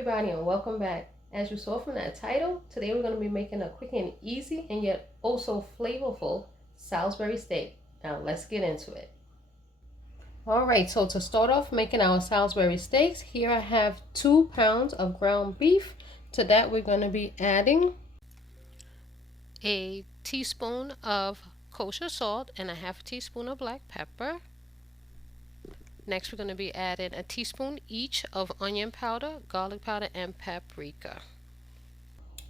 everybody, and welcome back. As you saw from that title, today we're going to be making a quick and easy and yet also flavorful Salisbury steak. Now let's get into it. Alright, so to start off making our Salisbury steaks, here I have 2 pounds of ground beef. To that we're going to be adding a teaspoon of kosher salt and a half teaspoon of black pepper. Next, we're going to be adding a teaspoon each of onion powder, garlic powder, and paprika.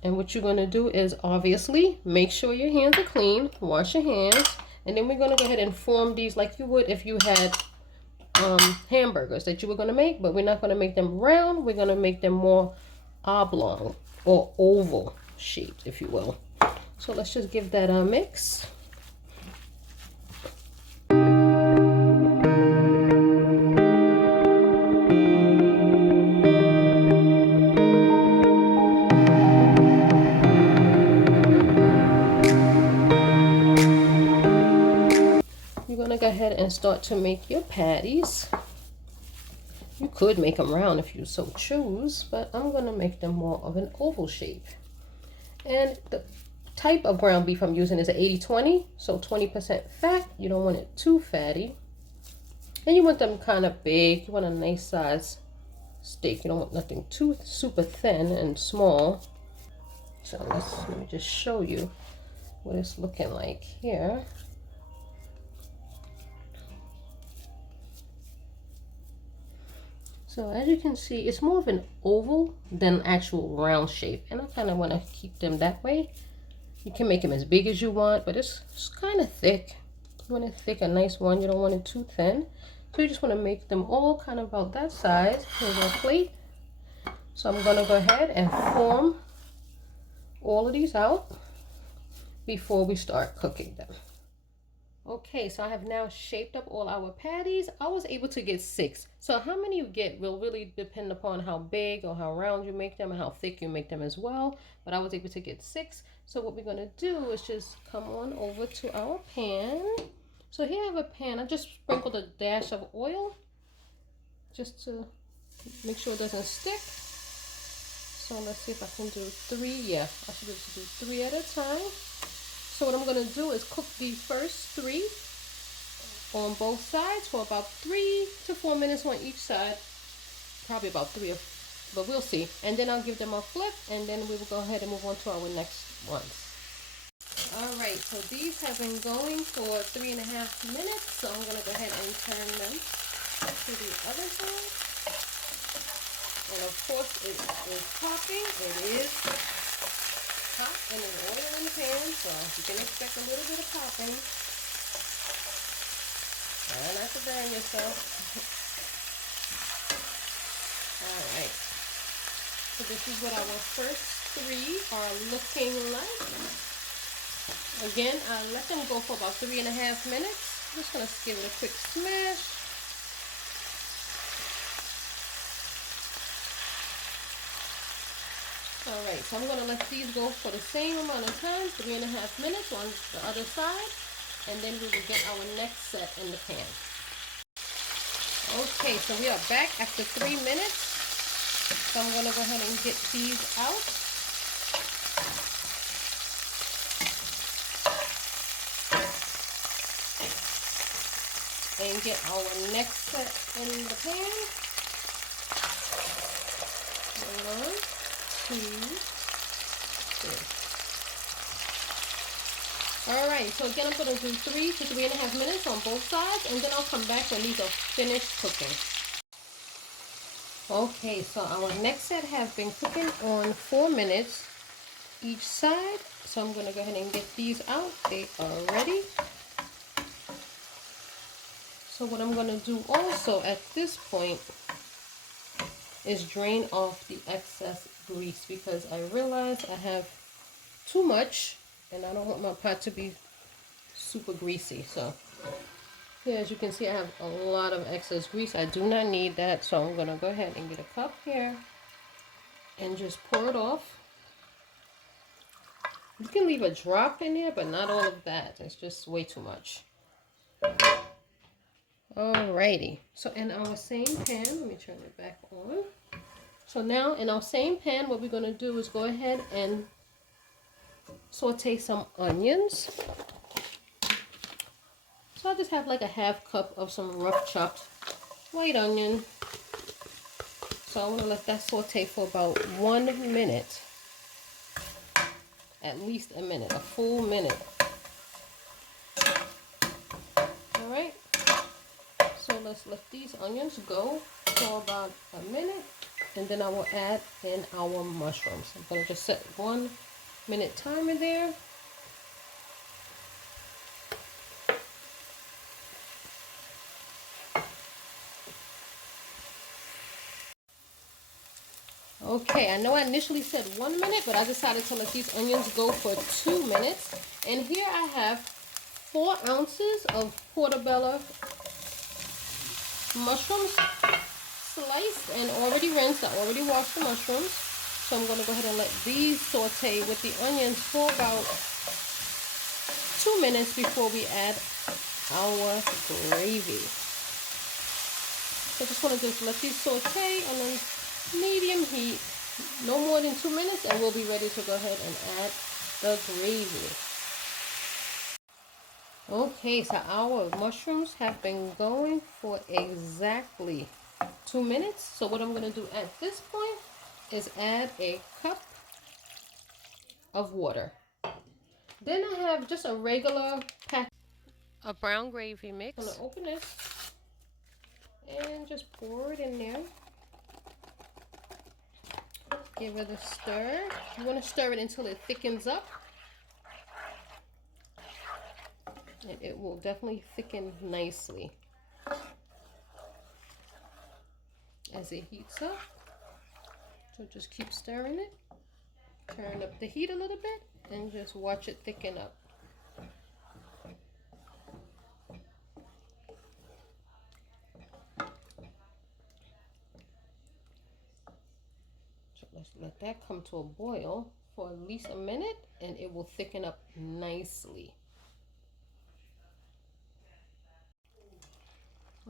And what you're going to do is obviously make sure your hands are clean, wash your hands, and then we're going to go ahead and form these like you would if you had hamburgers that you were going to make, but we're not going to make them round. We're going to make them more oblong or oval shaped, if you will. So let's just give that a mix. You're going to go ahead and start to make your patties. You could make them round if you so choose, but I'm going to make them more of an oval shape. And the type of ground beef I'm using is an 80-20, so 20% fat. You don't want it too fatty. And you want them kind of big. You want a nice size steak. You don't want nothing too super thin and small. So let me just show you what it's looking like here. So as you can see, it's more of an oval than actual round shape. And I kind of want to keep them that way. You can make them as big as you want, but it's kind of thick. You want it thick, a nice one. You don't want it too thin. So you just want to make them all kind of about that size. Here's our plate. So I'm going to go ahead and form all of these out before we start cooking them. Okay, so I have now shaped up all our patties. I was able to get 6. So how many you get will really depend upon how big or how round you make them and how thick you make them as well. But I was able to get 6. So what we're going to do is just come on over to our pan. So here I have a pan. I just sprinkled a dash of oil just to make sure it doesn't stick. So let's see if I can do 3. Yeah, I should be able to do 3 at a time. So what I'm going to do is cook the first 3 on both sides for about 3 to 4 minutes on each side. Probably about 3, but we'll see. And then I'll give them a flip, and then we will go ahead and move on to our next ones. Alright, so these have been going for 3.5 minutes. So I'm going to go ahead and turn them to the other side. And of course it is popping. It is hot and there's oil in the pan, so you can expect a little bit of popping. Try not to burn yourself. Alright. So this is what our first 3 are looking like. Again, I let them go for about 3.5 minutes. I'm just going to give it a quick smash. Alright, so I'm going to let these go for the same amount of time, 3.5 minutes on the other side, and then we will get our next set in the pan. Okay, so we are back after 3 minutes. So I'm going to go ahead and get these out. And get our next set in the pan. Hold on. 2, 3. Alright, so again I'm going to do 3 to 3.5 minutes on both sides, and then I'll come back when these are finished cooking. Okay, so our next set have been cooking on 4 minutes each side. So I'm going to go ahead and get these out. They are ready. So what I'm going to do also at this point is drain off the excess grease, because I realize I have too much and I don't want my pot to be super greasy. So here, as you can see, I have a lot of excess grease. I do not need that, so I'm going to go ahead and get a cup here and just pour it off. You can leave a drop in there, but not all of that. It's just way too much. Alrighty, so in our same pan, let me turn it back on. So now in our same pan, what we're going to do is go ahead and saute some onions. So I just have like a half cup of some rough chopped white onion. So I want to let that saute for about 1 minute. At least a minute, a full minute. Alright. So let's let these onions go for about a minute. And then I will add in our mushrooms. I'm going to just set 1 minute timer there. Okay, I know I initially said 1 minute, but I decided to let these onions go for 2 minutes. And here I have 4 ounces of portobello mushrooms, sliced and already rinsed. I already washed the mushrooms. So I'm going to go ahead and let these saute with the onions for about 2 minutes before we add our gravy. So I just want to just let these saute on a medium heat, no more than 2 minutes, and we'll be ready to go ahead and add the gravy. Okay, so our mushrooms have been going for exactly 2 minutes. So what I'm going to do at this point is add a cup of water. Then I have just a regular pack of brown gravy mix. I'm going to open this and just pour it in there. Give it a stir. You want to stir it until it thickens up. And it will definitely thicken nicely as it heats up. So just keep stirring it. Turn up the heat a little bit and just watch it thicken up. So let's let that come to a boil for at least a minute and it will thicken up nicely.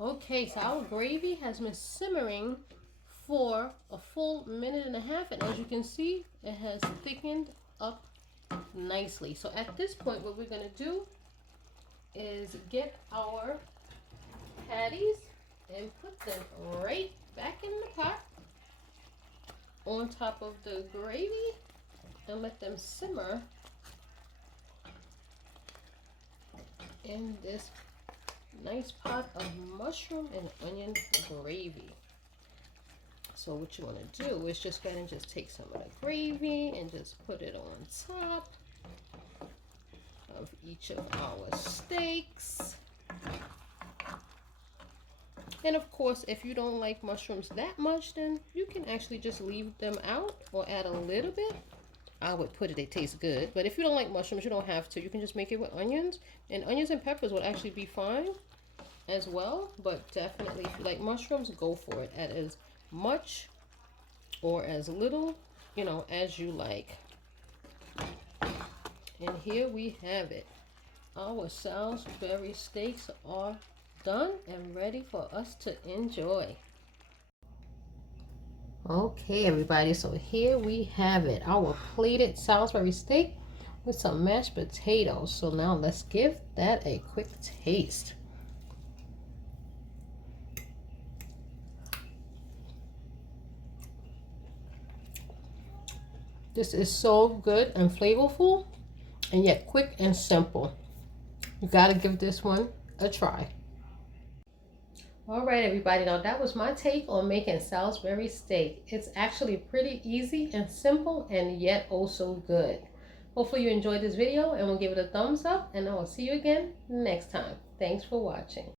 Okay, so our gravy has been simmering for a full minute and a half, and as you can see, it has thickened up nicely. So at this point, what we're going to do is get our patties and put them right back in the pot on top of the gravy and let them simmer in this nice pot of mushroom and onion gravy. So what you want to do is just go ahead and just take some of the gravy and just put it on top of each of our steaks. And of course, if you don't like mushrooms that much, then you can actually just leave them out or add a little bit. I would put it, they taste good. But if you don't like mushrooms, you don't have to. You can just make it with onions. And onions and peppers would actually be fine as well. But definitely, if you like mushrooms, go for it. Add as much or as little, you know, as you like. And here we have it. Our Salisbury steaks are done and ready for us to enjoy. Okay, everybody, so here we have it, our plated Salisbury steak with some mashed potatoes. So now let's give that a quick taste. This is so good and flavorful, and yet quick and simple. You gotta give this one a try. All right, everybody, now that was my take on making Salisbury steak. It's actually pretty easy and simple, and yet also good. Hopefully you enjoyed this video and will give it a thumbs up, and I will see you again next time. Thanks for watching.